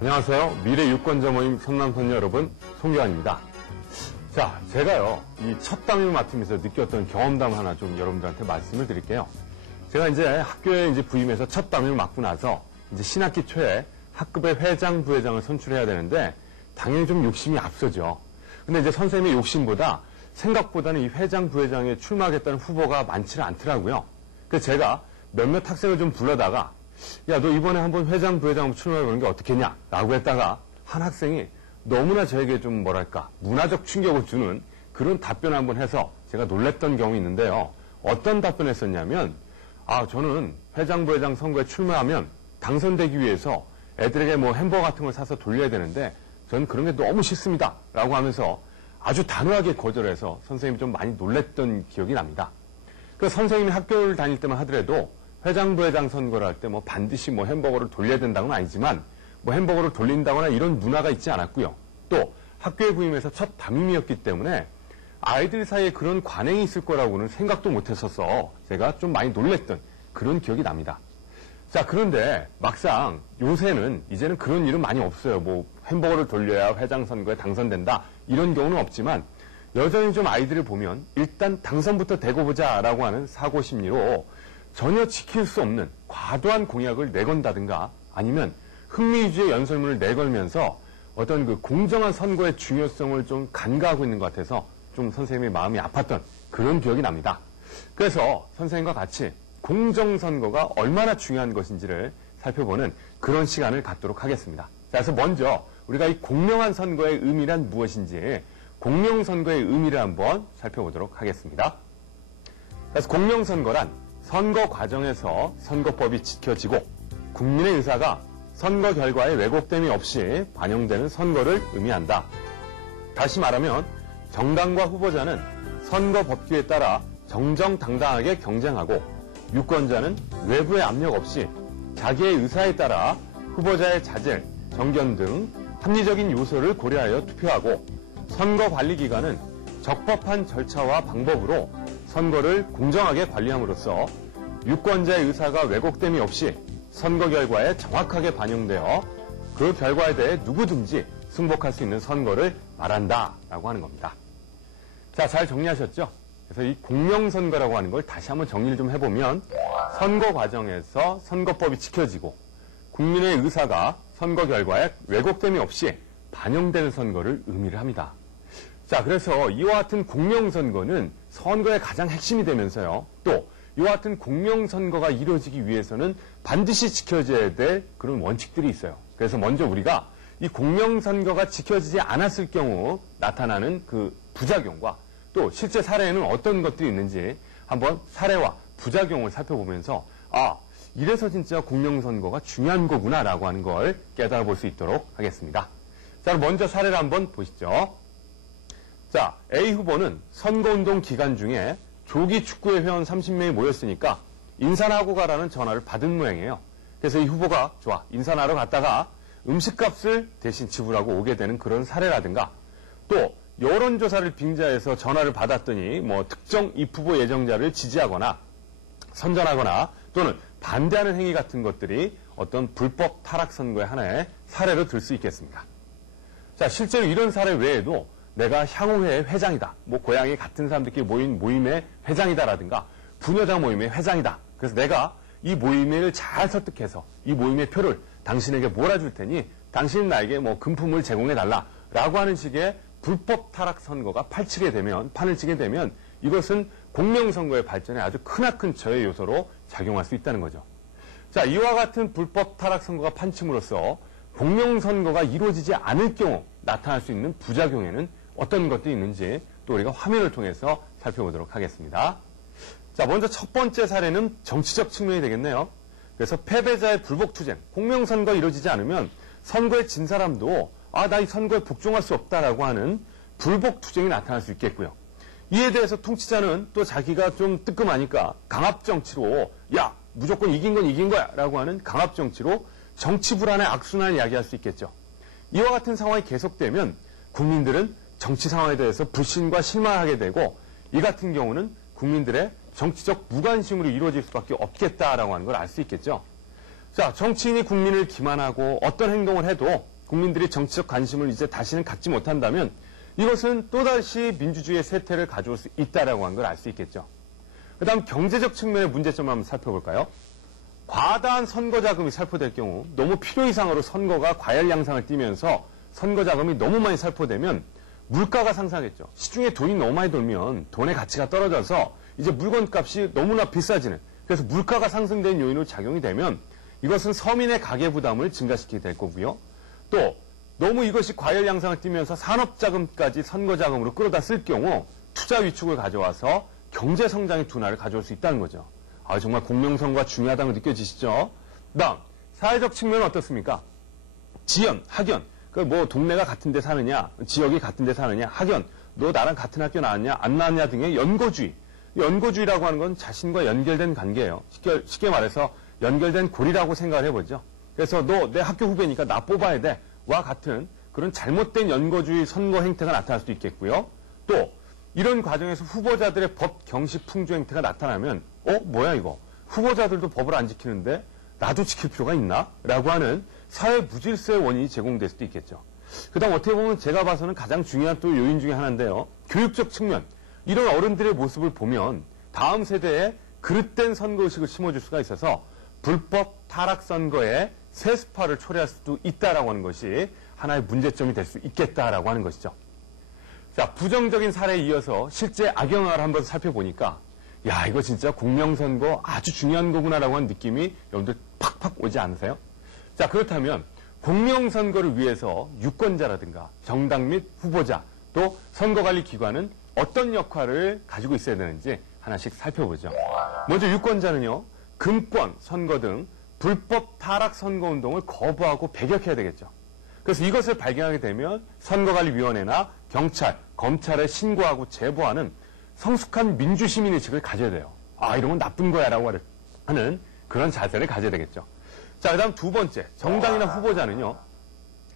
안녕하세요. 미래 유권자 모임 선남선녀 여러분, 송교환입니다. 자, 제가요, 이 첫 담임을 맡으면서 느꼈던 경험담 하나 좀 여러분들한테 말씀을 드릴게요. 제가 이제 학교에 이제 부임해서 첫 담임을 맡고 나서 이제 신학기 초에 학급의 회장, 부회장을 선출해야 되는데 당연히 좀 욕심이 앞서죠. 근데 이제 선생님의 욕심보다 생각보다는 이 회장, 부회장에 출마하겠다는 후보가 많지는 않더라고요. 그래서 제가 몇몇 학생을 좀 불러다가 야, 너 이번에 한번 회장, 부회장 출마해보는 게 어떻겠냐? 라고 했다가 한 학생이 너무나 저에게 좀 뭐랄까, 문화적 충격을 주는 그런 답변을 한번 해서 제가 놀랬던 경험이 있는데요. 어떤 답변을 했었냐면, 저는 회장, 부회장 선거에 출마하면 당선되기 위해서 애들에게 뭐 햄버거 같은 걸 사서 돌려야 되는데 저는 그런 게 너무 싫습니다. 라고 하면서 아주 단호하게 거절해서 선생님이 좀 많이 놀랬던 기억이 납니다. 그 선생님이 학교를 다닐 때만 하더라도 회장, 부회장 선거를 할 때 뭐 반드시 뭐 햄버거를 돌려야 된다고는 아니지만 뭐 햄버거를 돌린다거나 이런 문화가 있지 않았고요. 또 학교에 부임해서 첫 담임이었기 때문에 아이들 사이에 그런 관행이 있을 거라고는 생각도 못 했어서 제가 좀 많이 놀랬던 그런 기억이 납니다. 자, 그런데 막상 요새는 이제는 그런 일은 많이 없어요. 뭐 햄버거를 돌려야 회장 선거에 당선된다 이런 경우는 없지만 여전히 좀 아이들을 보면 일단 당선부터 되고 보자라고 하는 사고 심리로 전혀 지킬 수 없는 과도한 공약을 내건다든가 아니면 흥미 위주의 연설문을 내걸면서 어떤 그 공정한 선거의 중요성을 좀 간과하고 있는 것 같아서 좀 선생님의 마음이 아팠던 그런 기억이 납니다. 그래서 선생님과 같이 공정선거가 얼마나 중요한 것인지를 살펴보는 그런 시간을 갖도록 하겠습니다. 자, 그래서 먼저 우리가 이 공명한 선거의 의미란 무엇인지 공명선거의 의미를 한번 살펴보도록 하겠습니다. 그래서 공명선거란 선거 과정에서 선거법이 지켜지고 국민의 의사가 선거 결과에 왜곡됨이 없이 반영되는 선거를 의미한다. 다시 말하면 정당과 후보자는 선거 법규에 따라 정정당당하게 경쟁하고 유권자는 외부의 압력 없이 자기의 의사에 따라 후보자의 자질, 정견 등 합리적인 요소를 고려하여 투표하고 선거관리기관은 적법한 절차와 방법으로 선거를 공정하게 관리함으로써 유권자의 의사가 왜곡됨이 없이 선거 결과에 정확하게 반영되어 그 결과에 대해 누구든지 승복할 수 있는 선거를 말한다라고 하는 겁니다. 자, 잘 정리하셨죠? 그래서 이 공명선거라고 하는 걸 다시 한번 정리를 좀 해보면 선거 과정에서 선거법이 지켜지고 국민의 의사가 선거 결과에 왜곡됨이 없이 반영되는 선거를 의미를 합니다. 자, 그래서 이와 같은 공명선거는 선거의 가장 핵심이 되면서요. 또 이와 같은 공명선거가 이루어지기 위해서는 반드시 지켜져야 될 그런 원칙들이 있어요. 그래서 먼저 우리가 이 공명선거가 지켜지지 않았을 경우 나타나는 그 부작용과 또 실제 사례에는 어떤 것들이 있는지 한번 사례와 부작용을 살펴보면서 이래서 진짜 공명선거가 중요한 거구나라고 하는 걸 깨달아 볼 수 있도록 하겠습니다. 자, 먼저 사례를 한번 보시죠. 자, A 후보는 선거운동 기간 중에 조기 축구회 회원 30명이 모였으니까 인사나 하고 가라는 전화를 받은 모양이에요. 그래서 이 후보가 좋아, 인사나러 갔다가 음식값을 대신 지불하고 오게 되는 그런 사례라든가 또 여론조사를 빙자해서 전화를 받았더니 뭐 특정 이 후보 예정자를 지지하거나 선전하거나 또는 반대하는 행위 같은 것들이 어떤 불법 타락 선거의 하나의 사례로 들 수 있겠습니다. 자, 실제로 이런 사례 외에도 내가 향후회의 회장이다. 뭐 고향이 같은 사람들끼리 모인 모임의 회장이다라든가 부녀자 모임의 회장이다. 그래서 내가 이 모임을 잘 설득해서 이 모임의 표를 당신에게 몰아줄 테니 당신은 나에게 뭐 금품을 제공해달라라고 하는 식의 불법 타락 선거가 판을 치게 되면 이것은 공명선거의 발전에 아주 크나큰 저해 요소로 작용할 수 있다는 거죠. 자, 이와 같은 불법 타락 선거가 판침으로써 공명선거가 이루어지지 않을 경우 나타날 수 있는 부작용에는 어떤 것들이 있는지 또 우리가 화면을 통해서 살펴보도록 하겠습니다. 자, 먼저 첫 번째 사례는 정치적 측면이 되겠네요. 그래서 패배자의 불복투쟁, 공명선거가 이루어지지 않으면 선거에 진 사람도 나 이 선거에 복종할 수 없다라고 하는 불복투쟁이 나타날 수 있겠고요. 이에 대해서 통치자는 또 자기가 좀 뜨끔하니까 강압정치로 무조건 이긴 건 이긴 거야 라고 하는 강압정치로 정치 불안의 악순환을 야기할 수 있겠죠. 이와 같은 상황이 계속되면 국민들은 정치 상황에 대해서 불신과 실망하게 되고 이 같은 경우는 국민들의 정치적 무관심으로 이루어질 수밖에 없겠다라고 하는 걸 알 수 있겠죠. 자, 정치인이 국민을 기만하고 어떤 행동을 해도 국민들이 정치적 관심을 이제 다시는 갖지 못한다면 이것은 또다시 민주주의의 쇠퇴를 가져올 수 있다라고 하는 걸 알 수 있겠죠. 그 다음 경제적 측면의 문제점을 한번 살펴볼까요? 과다한 선거 자금이 살포될 경우 너무 필요 이상으로 선거가 과열 양상을 띠면서 선거 자금이 너무 많이 살포되면 물가가 상승하겠죠. 시중에 돈이 너무 많이 돌면 돈의 가치가 떨어져서 이제 물건값이 너무나 비싸지는, 그래서 물가가 상승된 요인으로 작용이 되면 이것은 서민의 가계 부담을 증가시키게 될 거고요. 또 너무 이것이 과열 양상을 띠면서 산업자금까지 선거자금으로 끌어다 쓸 경우 투자 위축을 가져와서 경제 성장의 둔화를 가져올 수 있다는 거죠. 아, 정말 공명선거가 중요하다는 거 느껴지시죠? 다음, 사회적 측면은 어떻습니까? 지연, 학연, 뭐 동네가 같은 데 사느냐, 지역이 같은 데 사느냐, 학연, 너 나랑 같은 학교 나왔냐, 안 나왔냐 등의 연고주의. 연고주의라고 하는 건 자신과 연결된 관계예요. 쉽게 말해서 연결된 고리라고 생각을 해보죠. 그래서 너 내 학교 후배니까 나 뽑아야 돼. 와 같은 그런 잘못된 연고주의 선거 행태가 나타날 수도 있겠고요. 또 이런 과정에서 후보자들의 법 경시 풍조 행태가 나타나면 뭐야 이거. 후보자들도 법을 안 지키는데 나도 지킬 필요가 있나? 라고 하는 사회 무질서의 원인이 제공될 수도 있겠죠. 그 다음 어떻게 보면 제가 봐서는 가장 중요한 또 요인 중에 하나인데요. 교육적 측면. 이런 어른들의 모습을 보면 다음 세대에 그릇된 선거의식을 심어줄 수가 있어서 불법 타락 선거에 세습화를 초래할 수도 있다라고 하는 것이 하나의 문제점이 될 수 있겠다라고 하는 것이죠. 자, 부정적인 사례에 이어서 실제 악영향을 한번 살펴보니까 야, 이거 진짜 공명선거 아주 중요한 거구나라고 하는 느낌이 여러분들 팍팍 오지 않으세요? 자, 그렇다면 공명선거를 위해서 유권자라든가 정당 및 후보자 또 선거관리기관은 어떤 역할을 가지고 있어야 되는지 하나씩 살펴보죠. 먼저 유권자는요, 금권, 선거 등 불법 타락 선거운동을 거부하고 배격해야 되겠죠. 그래서 이것을 발견하게 되면 선거관리위원회나 경찰, 검찰에 신고하고 제보하는 성숙한 민주시민의식을 가져야 돼요. 아, 이런 건 나쁜 거야 라고 하는 그런 자세를 가져야 되겠죠. 자, 그 다음 두 번째, 정당이나 후보자는요,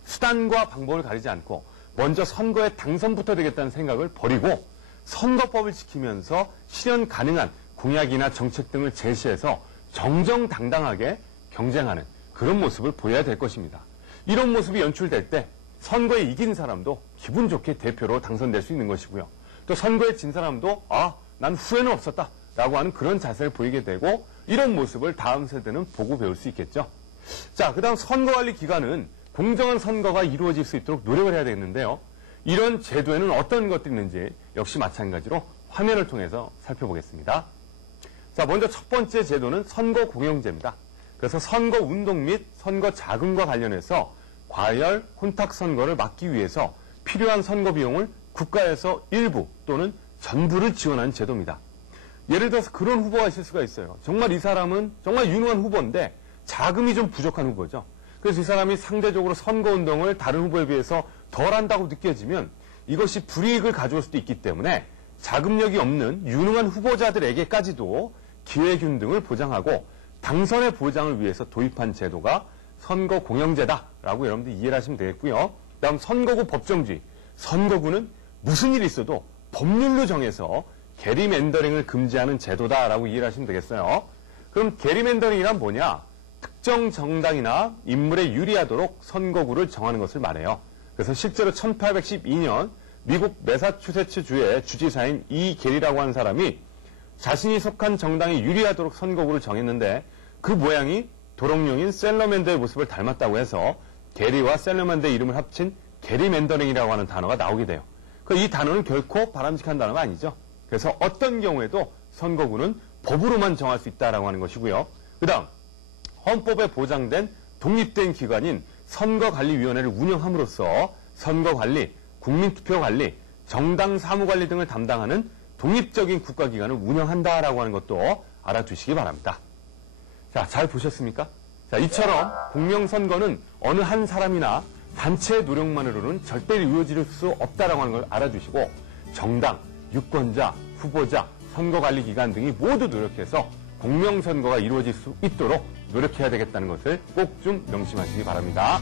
수단과 방법을 가리지 않고 먼저 선거에 당선부터 되겠다는 생각을 버리고 선거법을 지키면서 실현 가능한 공약이나 정책 등을 제시해서 정정당당하게 경쟁하는 그런 모습을 보여야 될 것입니다. 이런 모습이 연출될 때 선거에 이긴 사람도 기분 좋게 대표로 당선될 수 있는 것이고요. 또 선거에 진 사람도 난 후회는 없었다 라고 하는 그런 자세를 보이게 되고 이런 모습을 다음 세대는 보고 배울 수 있겠죠. 자, 그 다음 선거관리기관은 공정한 선거가 이루어질 수 있도록 노력을 해야 되겠는데요. 이런 제도에는 어떤 것들이 있는지 역시 마찬가지로 화면을 통해서 살펴보겠습니다. 자, 먼저 첫 번째 제도는 선거공영제입니다. 그래서 선거운동 및 선거 자금과 관련해서 과열, 혼탁 선거를 막기 위해서 필요한 선거 비용을 국가에서 일부 또는 전부를 지원하는 제도입니다. 예를 들어서 그런 후보가 있을 수가 있어요. 정말 이 사람은 정말 유능한 후보인데 자금이 좀 부족한 후보죠. 그래서 이 사람이 상대적으로 선거운동을 다른 후보에 비해서 덜 한다고 느껴지면 이것이 불이익을 가져올 수도 있기 때문에 자금력이 없는 유능한 후보자들에게까지도 기회균 등을 보장하고 당선의 보장을 위해서 도입한 제도가 선거공영제다라고 여러분들 이해를 하시면 되겠고요. 다음 선거구 법정주의. 선거구는 무슨 일이 있어도 법률로 정해서 게리맨더링을 금지하는 제도다라고 이해를 하시면 되겠어요. 그럼 게리맨더링이란 뭐냐? 특정 정당이나 인물에 유리하도록 선거구를 정하는 것을 말해요. 그래서 실제로 1812년 미국 매사추세츠주의 주지사인 이 게리라고 하는 사람이 자신이 속한 정당에 유리하도록 선거구를 정했는데 그 모양이 도롱뇽인 셀러맨더의 모습을 닮았다고 해서 게리와 셀러맨더의 이름을 합친 게리맨더링이라고 하는 단어가 나오게 돼요. 이 단어는 결코 바람직한 단어가 아니죠. 그래서 어떤 경우에도 선거구는 법으로만 정할 수 있다라고 하는 것이고요. 그 다음 헌법에 보장된 독립된 기관인 선거관리위원회를 운영함으로써 선거관리, 국민투표관리, 정당 사무관리 등을 담당하는 독립적인 국가기관을 운영한다라고 하는 것도 알아두시기 바랍니다. 자, 잘 보셨습니까? 자, 이처럼 공명선거는 어느 한 사람이나 단체의 노력만으로는 절대 이루어질 수 없다라고 하는 걸 알아두시고 정당, 유권자, 후보자, 선거관리기관 등이 모두 노력해서 공명선거가 이루어질 수 있도록 노력해야 되겠다는 것을 꼭 좀 명심하시기 바랍니다.